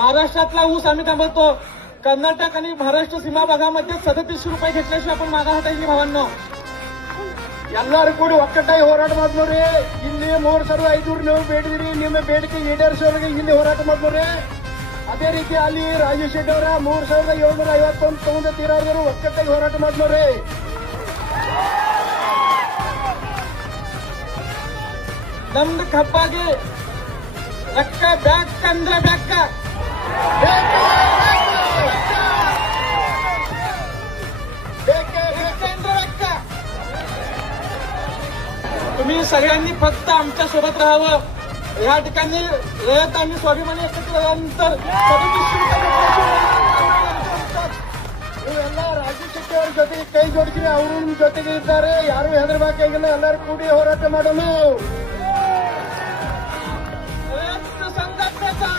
महाराष्ट्रातला ऊस आम्ही थांबवतो. कर्नाटक आणि महाराष्ट्र सीमा भागामध्ये 3700 रुपये घेतल्याशिवाय आपण मागा हटायची भावांनो. ಎಲ್ಲರೂ ಕೂಡಿ ಒಕ್ಕಟ್ಟಾಗಿ ಹೋರಾಟ ಮಾಡಿದ್ರಿ. ಇಲ್ಲಿ 3,500 ನೀವು ಬೇಡಿದಿರಿ, ನಿಮ್ಮ ಬೇಡಿಕೆ ಈಡೇರಿಸೋರಿಗೆ ಇಲ್ಲಿ ಹೋರಾಟ ಮಾಡಿದ್ರಿ. ಅದೇ ರೀತಿ ಅಲ್ಲಿ ರಾಜೇಶ್ ಶೆಟ್ಟಿ ಅವರ 3,751 ತಗೊಂಡ ತೀರಾದರು ಒಕ್ಕಟ್ಟಾಗಿ ಹೋರಾಟ ಮಾಡಿದ್ರಿ. ನಮ್ದು ಕಪ್ಪಾಗಿ ರೊಕ್ಕ ಬ್ಯಾಕ್ಕಂದ್ರೆ ಬ್ಯಾಕ್ಕ तुम्ही सगळ्यांनी फक्त आमच्या सोबत राहावं. या ठिकाणी रयत आणि स्वाभिमानी एकत्र झाल्यानंतर 3700 ನೀವೆಲ್ಲ ರಾಜೇಶ್ ಶೆಟ್ಟಿ ಅವ್ರ ಜೊತೆಗೆ ಕೈ ಜೋಡಿಸಿ ಅವರು ನಿಮ್ಮ ಜೊತೆಗೆ ಇದ್ದಾರೆ. ಯಾರು ಹೆದರಬೇಕಾಗಿಲ್ಲ, ಎಲ್ಲರೂ ಕೂಡಿ ಹೋರಾಟ ಮಾಡೋಣ. रयत संघटनेचा